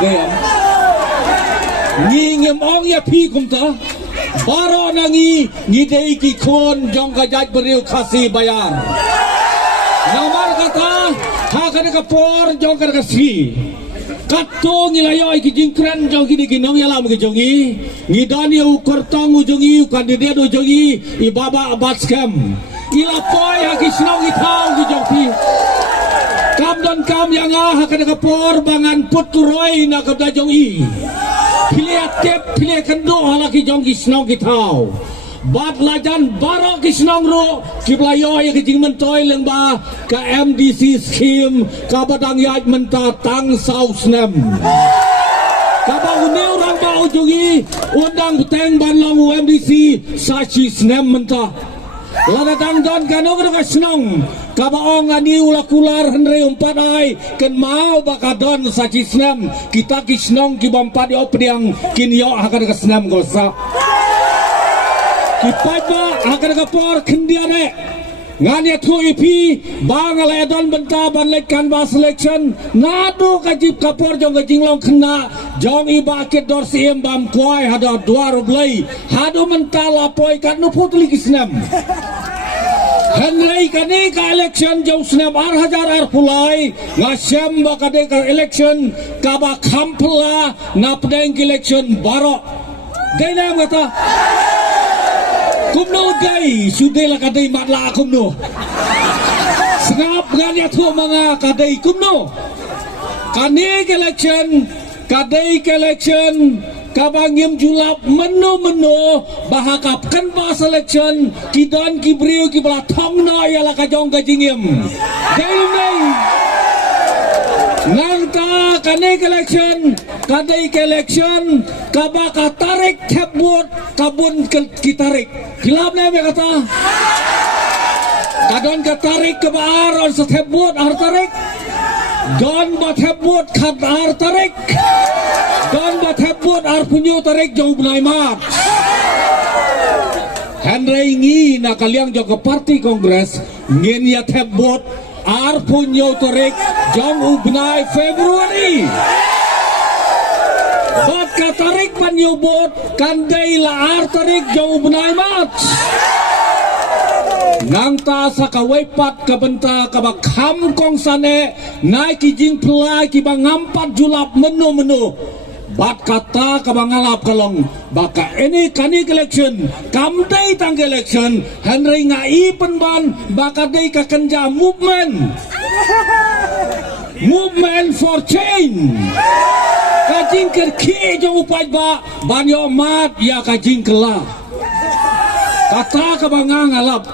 Gaya. Ni ngem ong ya pi kumta. Baro nangi ngidei ki kon jong kajat beriu kasih bayar. Namar kata hakan ka por jong ka kasi. Kato ngilayo ki jingkran jong ki diginong yalam ki jongi. Ngidani u kortong u jongi u kandidat u jongi I baba abat scam. Ilapoy ha ki sinong itaw ki jongpi. Kam don kam yang hakan ka por bangan puturoy na kabda jong I. Pilih tep pilih kendo halaki jong kisnong kitau. Bat lajan baro kisnong ro kiblayo ya kijing mentoy lengba ka MDC scheme ka badang yaj menta tang south nem. Ka ba uneu rang ba ujugi undang teng ban long MDC sachi snem menta. Lada dang don kano ka snong ka baong ani ula kular henre umpat ai ken mau bakadon sa kisnem kita kisnong ki bampat yo priang kin yo akan ka snem gosa ki paiba akan ka por khindiare ngania thu ipi bangal edon benta ban lekan ba selection nadu ka jip ka por jong ka jinglong khna jong I baket dor sim bam kwai hada duar blai hadu mentala poi kan nu putli kisnem Henry kani ka election jauh senam hajar pulai ngasem bakade ka election kaba kampla napdeng election barok dena kata kumno dai sudela kadai matla kumno sengap ngania tu mga kadai kumno kani election kadai election kabangim julap menu bahakap kan ba selection kidon kibriu kibla thongno yala kajong kajingim dai nangta kane election kadai election kabaka tarik thebut kabun kitarik hilap ne me kata kadon katarik kebar on sethebut ar tarik don bathebut khat ar tarik don bathebut ar punyo tarik jong bunai mat Henry ngi na kaliang jong parti kongres ngin ya thebut ar punyo tarik jong ubnai Februari bat katarik panyo bot kandai la ar tarik jong ubnai mat nang ta sa kawaipat kabenta kabak ham kong sane nai ki jing plai ki bangampat julap menu bat kata kabangalap kalong baka ini kani election kamdai tang election Henry ngai penban baka dei ka kenja movement for change kajing kerki jong upai ba banyo mat ya kajing kela kata kabangalap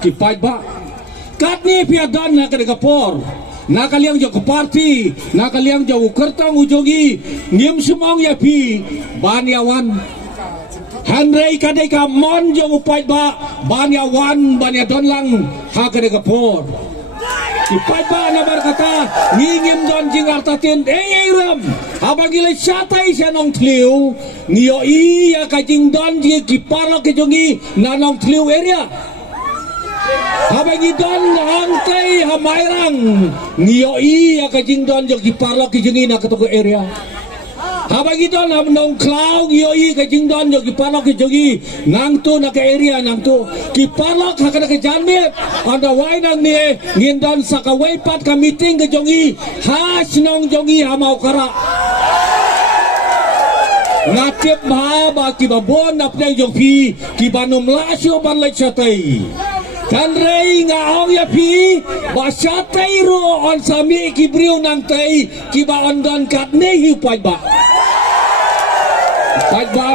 kipai ba katni piadan na kadagapor nakaliang jo parti nakaliang jo kertong ujogi ngim sumong ya pi banyawan Henry kadeka mon jo upai ba banyawan banyadon lang ha kadagapor kipai ba na berkata ngingim don jingartatin ram habagile satai senong tliu nio iya kajing don ji kiparo kejongi nanong tliu area habagi don hantai hamairang nio iya kajing don jo kiparo kejongi na ketuku area habagi don nong klau nio iya kajing don jo kiparo kejongi nang tu na ke area nang tu kiparo hakana ke janmit anda wai nang ni ngindon sakawai pat ka meeting kejongi ha sinong jongi hamau kara ngatip mahaba kibabon napneng jongpi kibanum lasyo ban lechatai Henry ngaong ya pi basatai ro on sami kibriu nang tai kiba on don kat nehi paiba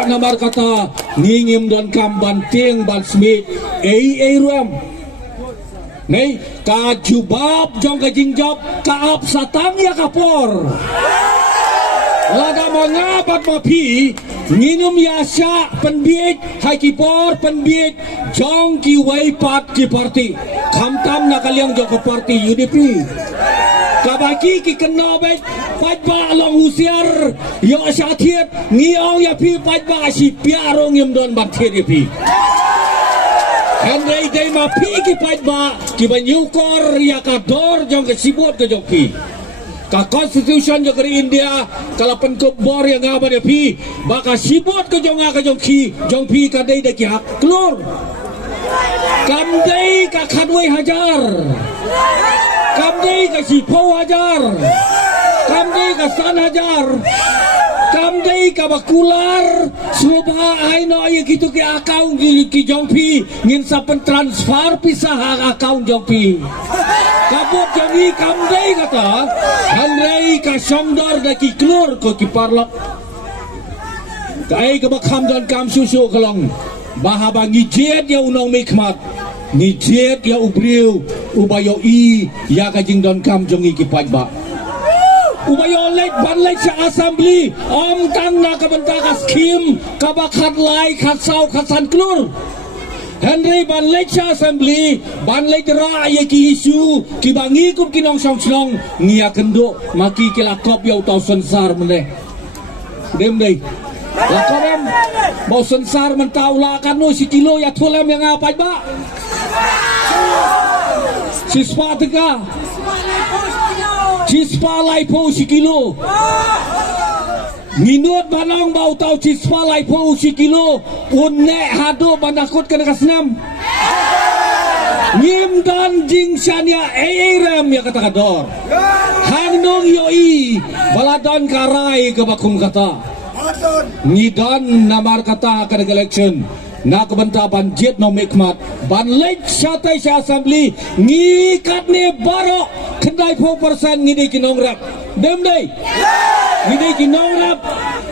namar kata ngingim don kamban ting ban smith ei ruam nei ka jubab jong ka jingjab ka ap satang ya kapor lada mengabat mapi nginum yasya penbiit hai kipor penbiit jong ki waipat ki parti kamtam na kaliang jong parti UDP kabaki ki kena bet pajba long usiar yo syatiet ngiong ya pi pajba si piarong yum don baktir ya pi Henry day mapi ki pajba ki banyukor ya kador jong kesibut ke jong pi ka constitution jo kari India kalapan ko bor yang ngaba de pi baka sibot ko jong ka jong pi ka dei de ki hak klur kam dei ka khanwei hajar kam dei ka sipo hajar kam dei ka san hajar kam dei ka bakular subha ai no ye kitu ki account ki jong pi ngin sa pen transfer pisah hak account jong pi kabut jadi kam dei kata hanrei ka somdor da ki klur ko ki parlak kai ka bakam don kam susu kalong bahaba ngijet ya unong mikmat ngijet ya ubriu ubayo i ya ka jing don kam jongi ki pajba ubayo lek ban lek sa assembly om tang na kabanta ka skim kabakat lai khatsau khatsan klur Henry ban lek sa assembly ban lek ra ye ki isu ki bangi kup kinong song song ngia kendo maki kilakop ya utau sensar mene dem dei lakonem mau sensar mentau lakan no si kilo ya thulam yang apa ba siswa tega Cispa lai po si kilo Minut banang bau tau cispa lai po si kilo Unne hado bandakut kena kasnam Ngim dan jing syania eirem ya kata kador Hangnong yoi baladon karai ke bakum kata Ngidon namar kata kena election na kabanta ban jet no mekmat ban lek syatai sya assembly ngikat ne baro kendai 4% ngidai kinong rap dem dei ngidai kinong rap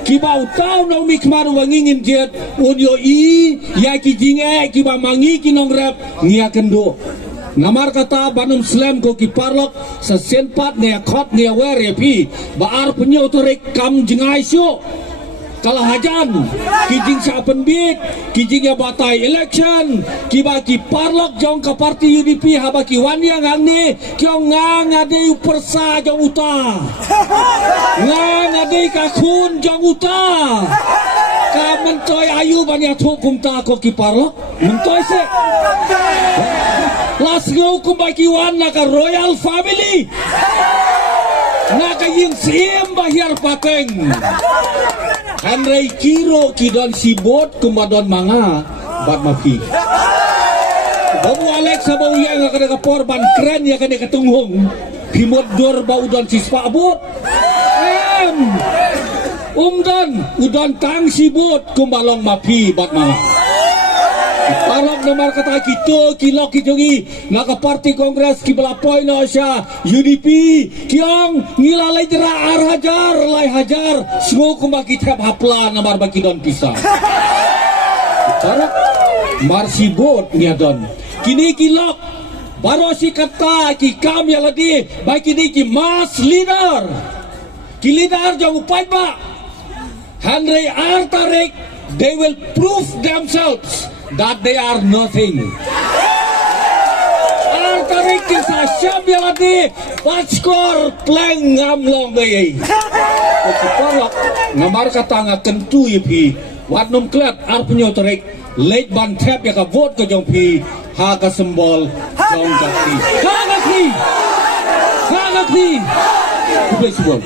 ki bau tau no mekmat wangingin jet unyo i ya ki jinge ki ba mangi kinong rap ngia kendo namar kata banum slam ko ki parlok sa senpat ne khot ne wer pi baar penyo to rek kam jingai syo kalau hajan kijing sa penbit kijing ya batai election kiba ki parlok jong ka parti UDP haba ki wanya ngang ni kyong ngang ade persa jong uta ngang ade ka khun jong uta ka mentoy ayu banya thukum ta ko ki parlok mentoy se las go kumba ki wan na ka royal family na ka ying sim bahir pateng Henry kiro kidon sibot kumadon manga bat mapi. Babu Alex bau yang akan kapor ban keren ya kan ketunghung. Pimot dor bau don sispa abot. Umdan udon tang sibot kumbalong mapi bat manga. Parok nomor kata kita kilok kijongi naka parti kongres ki belapoy no sya UDP kiong ngilalai jera ar hajar lai hajar semua kumbaki trap hapla nomor baki don pisah parok marsibot niadon kini kilok baru si kata ki kam ya lagi baki ni ki mass leader ki leader jang upai ba Henry R. Tarik they will prove themselves that they are nothing. Tarik kisah syam yang ada paskor pleng ngamlong gay. Keparok ngamar kata ngak kentu ipi watnum klat arpunyo tarik late ban trap ya ka vote ke jong pi ha ka sembol jong ka pi. Ha ka pi. Kubai sebol.